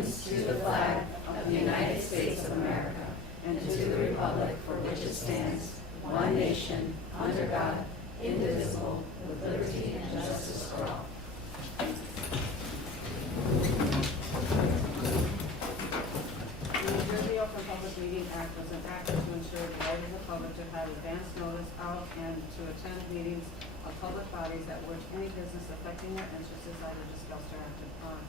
allegiance to the flag of the United States of America and to the republic for which it stands, one nation, under God, indivisible, with liberty and justice for all. The New Jersey Open Public Meeting Act was enacted to ensure the right of the public to have advance notice of and to attend meetings of public bodies at which any business affecting their interests is either discussed or acted upon.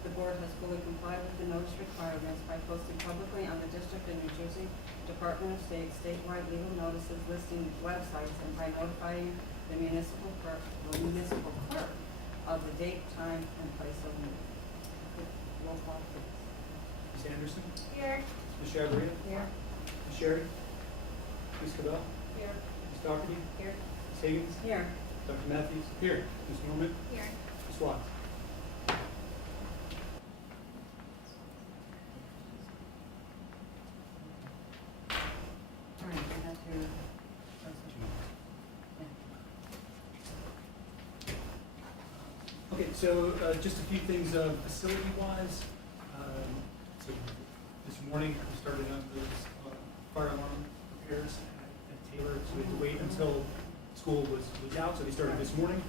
The board has fully complied with the notice requirements by posting publicly on the District and New Jersey Department of State statewide legal notices listing websites and by notifying the municipal clerk of the date, time, and place of meeting. Roll call, please. Ms. Anderson? Here. Ms. Charbonnet? Here. Ms. Sherry? Ms. Cabell? Here. Ms. Doherty? Here. Ms. Higgins? Here. Dr. Matthews? Here. Ms. Norman? Here. Ms. Watts? All right, we have to. Okay, so just a few things facility-wise. So this morning we started on those fire alarm repairs at Taylor, so we had to wait until school was out, so they started this morning.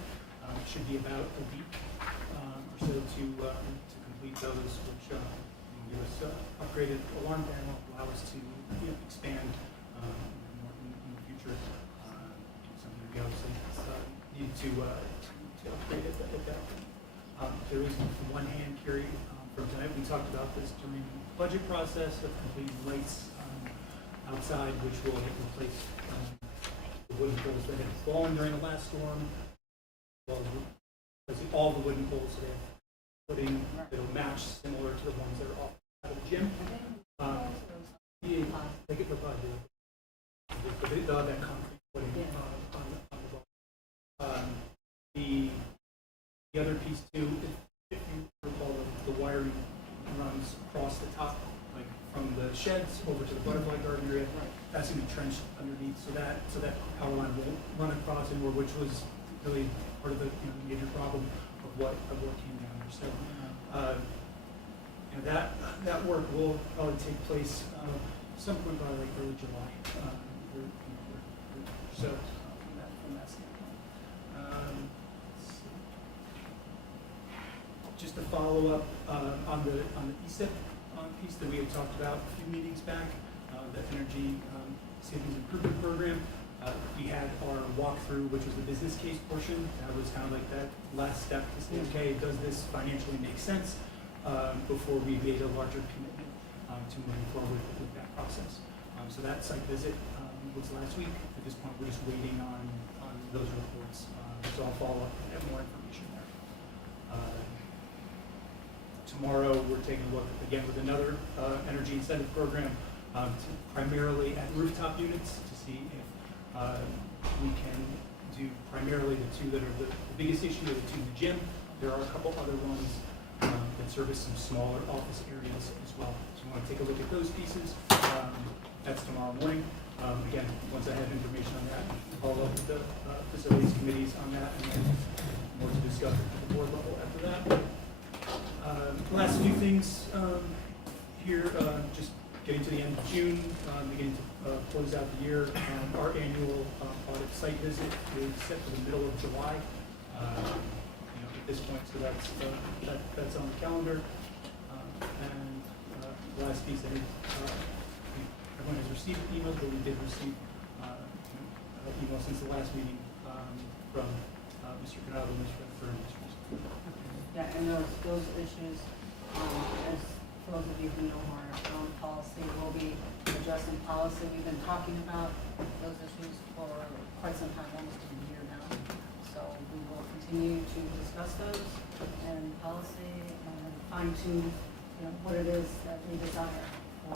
It should be about a week or so to complete those, which will give us upgraded alarm panel, allow us to expand more in the future. Something we obviously need to upgrade at that point. There is one hand carry from tonight. We talked about this during the budget process of completing lights outside, which will replace the wooden poles that had fallen during the last storm. Well, all the wooden poles that they're putting that'll match similar to the ones that are off out of the gym. They get provided. They'll have that concrete footing on the wall. The other piece too, if you recall, the wiring runs across the top, like from the sheds over to the butterfly garden area. That's going to be trenched underneath, so that power line won't run across anywhere, which was really part of the major problem of what came down there. So that work will probably take place some point by like early July. So from that standpoint. Just to follow up on the ESIP piece that we had talked about a few meetings back, the Energy Savings Improvement Program. We had our walkthrough, which was the business case portion. That was kind of like that last step to say, okay, does this financially make sense before we made a larger commitment to moving forward with that process. So that site visit was last week. At this point, we're just waiting on those reports. So I'll follow up and have more information there. Tomorrow, we're taking a look again with another energy incentive program, primarily at rooftop units to see if we can do primarily the two that are the biggest issue, are the two in the gym. There are a couple other ones that service some smaller office areas as well. So we want to take a look at those pieces. That's tomorrow morning. Again, once I have information on that, I'll follow up with the facilities committees on that, and then more to discuss at the board level after that. Last few things here, just getting to the end of June, beginning to close out the year. Our annual audit site visit is set for the middle of July. At this point, so that's on the calendar. And the last piece, I think everyone has received emails, but we did receive email since the last meeting from Mr. Canado, Mr. Redford, and Mr. Yeah, and those issues, as for those of you who know our own policy, we'll be addressing policy. We've been talking about those issues for quite some time, almost a year now. So we will continue to discuss those and policy and fine tune, what it is that we desire for.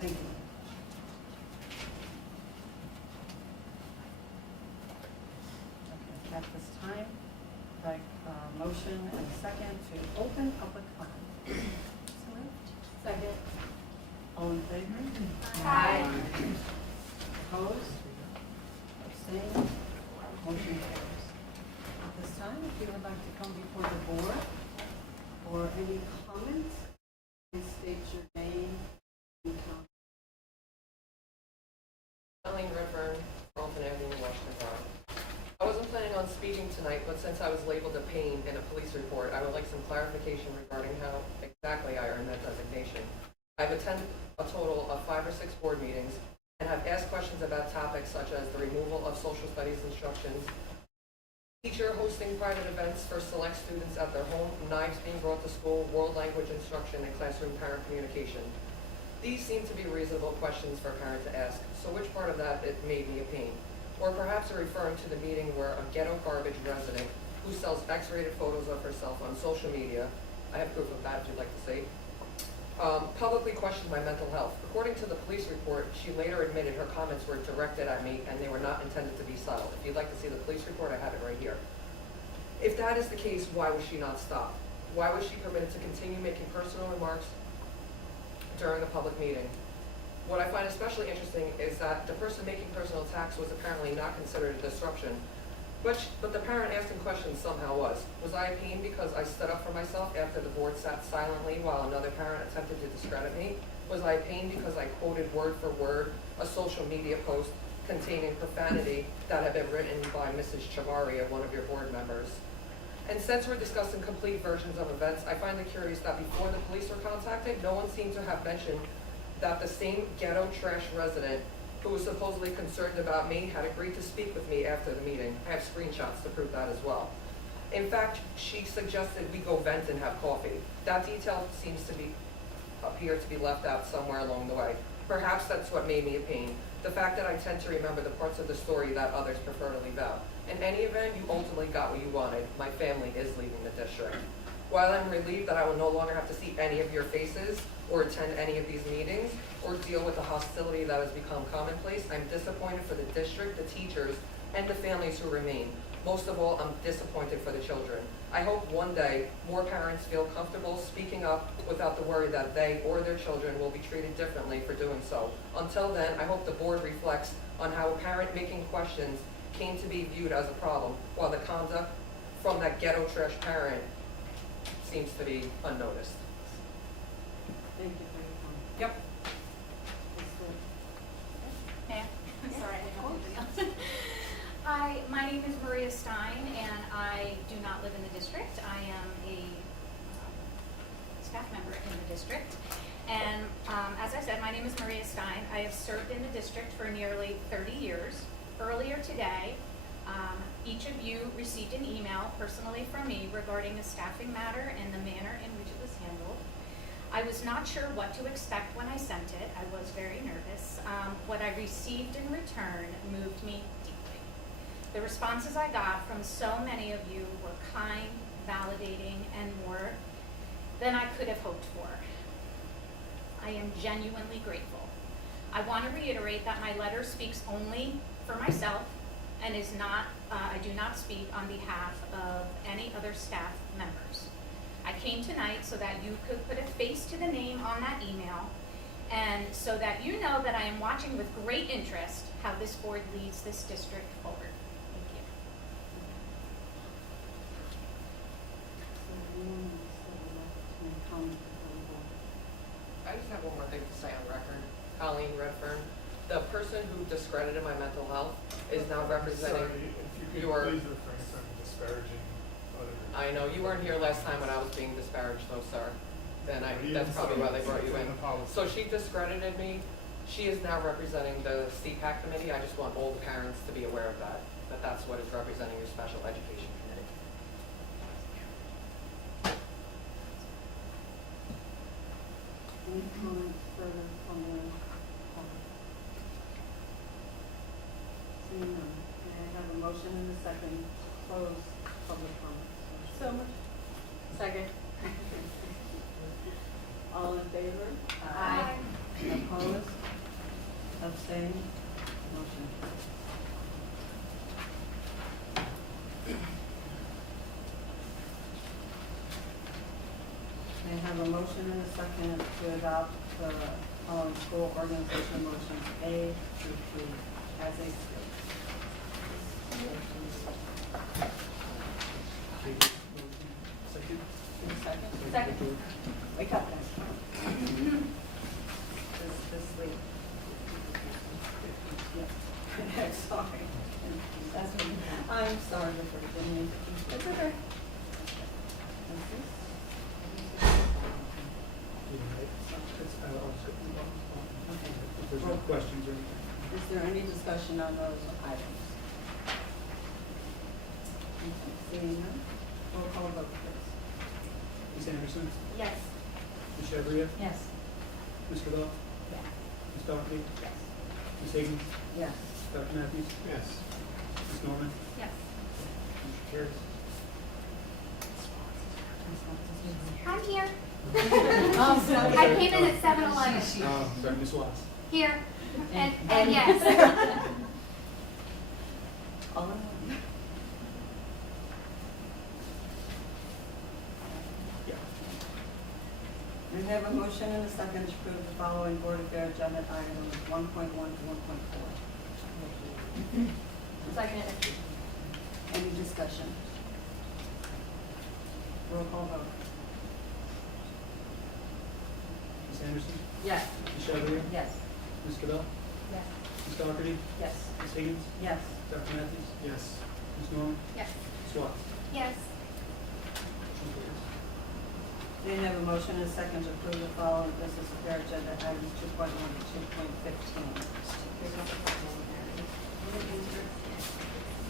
Thank you. Okay, at this time, like motion and a second to open public comment. So moved. Second. All in favor? Aye. Opposed? Abstained? Motion carries. At this time, if you would like to come before the board for Colleen Redfern, Carlton Avenue, Washington, Borough. I wasn't planning on speaking tonight, but since I was labeled a pain in a police report, I would like some clarification regarding how exactly I earned that designation. I've attended a total of 5 or 6 board meetings and have asked questions about topics such as the removal of social studies instructions, teacher hosting private events for select students at their home, knives being brought to school, world language instruction, and classroom parent communication. These seem to be reasonable questions for a parent to ask, so which part of that it made me a pain? Or perhaps you're referring to the meeting where a ghetto garbage resident who sells X-rated photos of herself on social media, I have proof of that if you'd like to see, publicly questioned my mental health. According to the police report, she later admitted her comments were directed at me and they were not intended to be subtle. If you'd like to see the police report, I have it right here. If that is the case, why was she not stopped? Why was she permitted to continue making personal remarks during a public meeting? What I find especially interesting is that the person making personal attacks was apparently not considered a disruption, but the parent asking questions somehow was. Was I a pain because I stood up for myself after the board sat silently while another parent attempted to discredit me? Was I a pain because I quoted word for word a social media post containing profanity that had been written by Mrs. Chavaria, one of your board members? And since we're discussing complete versions of events, I find it curious that before the police were contacted, no one seemed to have mentioned that the same ghetto trash resident who was supposedly concerned about me had agreed to speak with me after the meeting. I have screenshots to prove that as well. In fact, she suggested we go vent and have coffee. That detail seems to appear to be left out somewhere along the way. Perhaps that's what made me a pain. The fact that I tend to remember the parts of the story that others prefer to leave out. In any event, you ultimately got what you wanted. My family is leaving the district. While I'm relieved that I will no longer have to see any of your faces or attend any of these meetings or deal with the hostility that has become commonplace, I'm disappointed for the district, the teachers, and the families who remain. Most of all, I'm disappointed for the children. I hope one day more parents feel comfortable speaking up without the worry that they or their children will be treated differently for doing so. Until then, I hope the board reflects on how a parent making questions came to be viewed as a problem, while the conduct from that ghetto trash parent seems to be unnoticed. Thank you for your comment. Yep. Yeah, sorry, I didn't know anything else. Hi, my name is Maria Stein, and I do not live in the district. I am a staff member in the district. And as I said, my name is Maria Stein. I have served in the district for nearly 30 years. Earlier today, each of you received an email personally from me regarding a staffing matter and the manner in which it was handled. I was not sure what to expect when I sent it. I was very nervous. What I received in return moved me deeply. The responses I got from so many of you were kind, validating, and more than I could have hoped for. I am genuinely grateful. I want to reiterate that my letter speaks only for myself and is not, I do not speak on behalf of any other staff members. I came tonight so that you could put a face to the name on that email, and so that you know that I am watching with great interest how this board leads this district forward. Thank you. So anyone else that would like to make comment before we vote? I just have one more thing to say on record. Colleen Redfern, the person who discredited my mental health is now representing Sorry, if you could your... please refrain from disparaging other... I know, you weren't here last time when I was being disparaged though, sir. Then that's probably why they brought you in. So she discredited me. She is now representing the CPAC committee. I just want all the parents to be aware of that that's what is representing your special education committee. Any comments further from the public? Seeing none, may I have a motion and a second to close public comments? So much. Second. All in favor? Aye. Opposed? Abstained? Motion carries. May I have a motion and a second to adopt the following school organization motions A through P as a group? Second. Wake up, guys. This late. Yeah. I'm sorry for didn't mean to keep. It's okay. I'll just move on. If there's no questions or anything. Is there any discussion on those items? Seeing none, roll call vote please. Ms. Anderson? Yes. Ms. Chadria? Yes. Ms. Cabell? Ms. Dockley? Yes. Ms. Higgins? Yes. Dr. Matthews? Yes. Ms. Norman? Yes. Motion carries. I'm here. Oh, sorry. I came in at 7:11. Sorry, Ms. Watts? Here. And yes. All in one. Yeah. We have a motion and a second to approve the following Board of Fair agenda items 1.1 to 1.4. Second. Any discussion? Roll call vote. Ms. Anderson? Yes. Ms. Chadria? Yes. Ms. Cabell? Yes. Ms. Dockerty? Yes. Ms. Higgins? Yes. Dr. Matthews? Yes. Ms. Norman? Yes. Ms. Watts? Yes. Motion carries. May I have a motion and a second to approve the following business fair agenda items 2.1 to 2.15?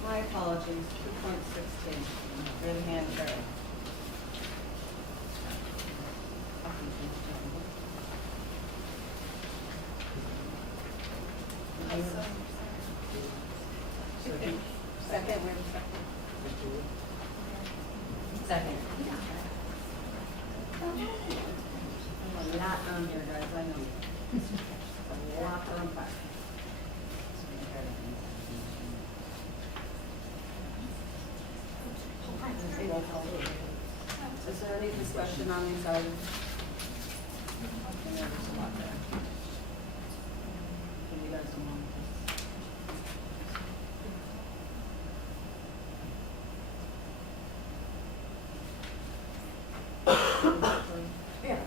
My apologies, 2.16. Read the hand carry. Second. Second, we have a second. Mr. Wood? Second. I'm a lot on here, guys, I know. A lot to unpack. Roll call. Is there any discussion on these items? Okay, there's a lot there. Can you guys come on with this? Yeah.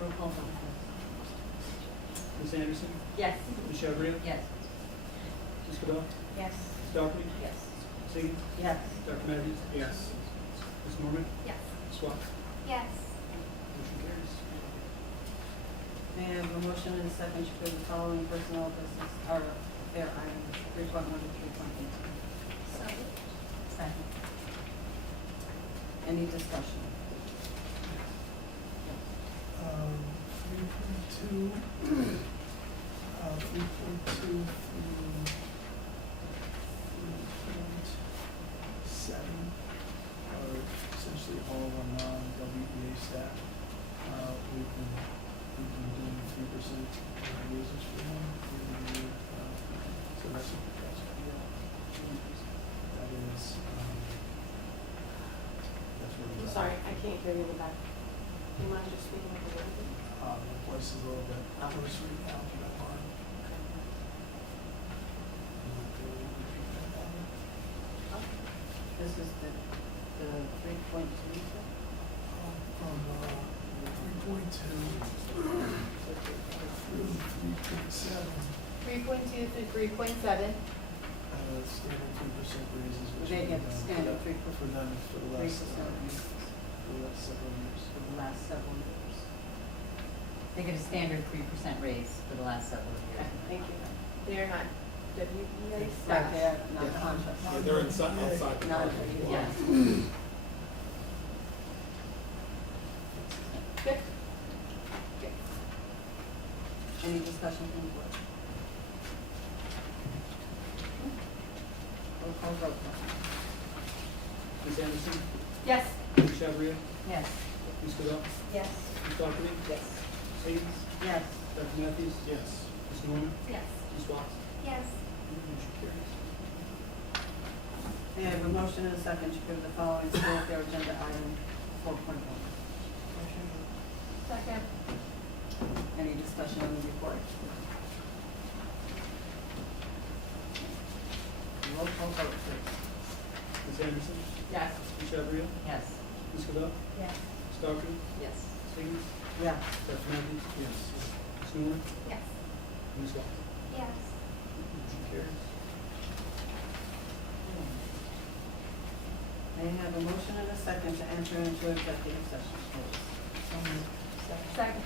Roll call vote. Ms. Anderson? Yes. Ms. Chadria? Yes. Ms. Cabell? Yes. Ms. Dockerty? Yes. Ms. Higgins? Yes. Dr. Matthews? Yes. Ms. Norman? Yes. Ms. Watts? Yes. Motion carries. May I have a motion and a second to approve the following personnel business, or fair items, 3.1 to 3.18? So. Second. Any discussion? 3.2, 3.2 through 3.7 are essentially all of our non-WEA staff. We've been doing 3% raises for them every year, so that's what that is, that's where we're at. Sorry, I can't hear you in the back. Do you mind just speaking up a little bit? My voice is a little bit hoarse right now, if you don't mind. This is the 3.2, you said? From 3.2 through 3.7, 3.2 through 3.7. standard 3% raises. which They we've get done standard for 3%. them for the last 3%. for the last several years. For the last several years. They get a standard 3% raise for the last several years. Thank you. They're not WEA Not staff. there, not Yeah. contract. Yeah, they're outside the Not, party. yes. Good. Any discussion from the board? Roll call vote. Ms. Anderson? Yes. Ms. Chadria? Yes. Ms. Cabell? Yes. Ms. Dockerty? Yes. Ms. Higgins? Yes. Dr. Matthews? Yes. Ms. Norman? Yes. Ms. Watts? Yes. Motion carries. May I have a motion and a second to approve the following school fair agenda item 4.1? Second. Any discussion on the report? Roll call vote, please. Ms. Anderson? Yes. Ms. Chadria? Yes. Ms. Cabell? Yes. Ms. Dockerty? Yes. Ms. Higgins? Yes. Dr. Matthews? Yes. Ms. Norman? Yes. Ms. Watts? Yes. I have a motion and a second to enter into executive session, please? Second.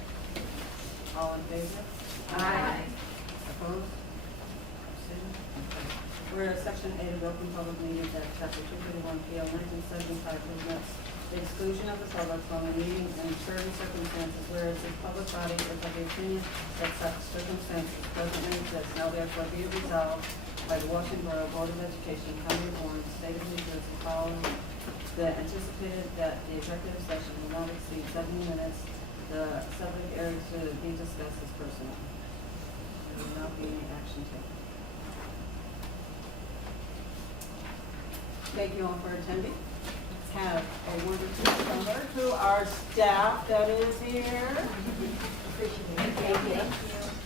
All in favor? Aye. Opposed? Abstained? Whereas Section 8 of the Open Public Meetings Act, Chapter 231, PL 1975 permits the exclusion of the public from a meeting in certain circumstances, whereas the public body is of the opinion that such circumstances presently exist. Now therefore be it resolved by the Washington Borough Board of Education, County of Orange, State of New Jersey, following the anticipated that the executive session will not exceed 70 minutes. The subject area to be discussed is personnel. There will not be any action taken. Thank you all for attending. Let's have a word or two from her to our staff that is here. Appreciate it. Thank you.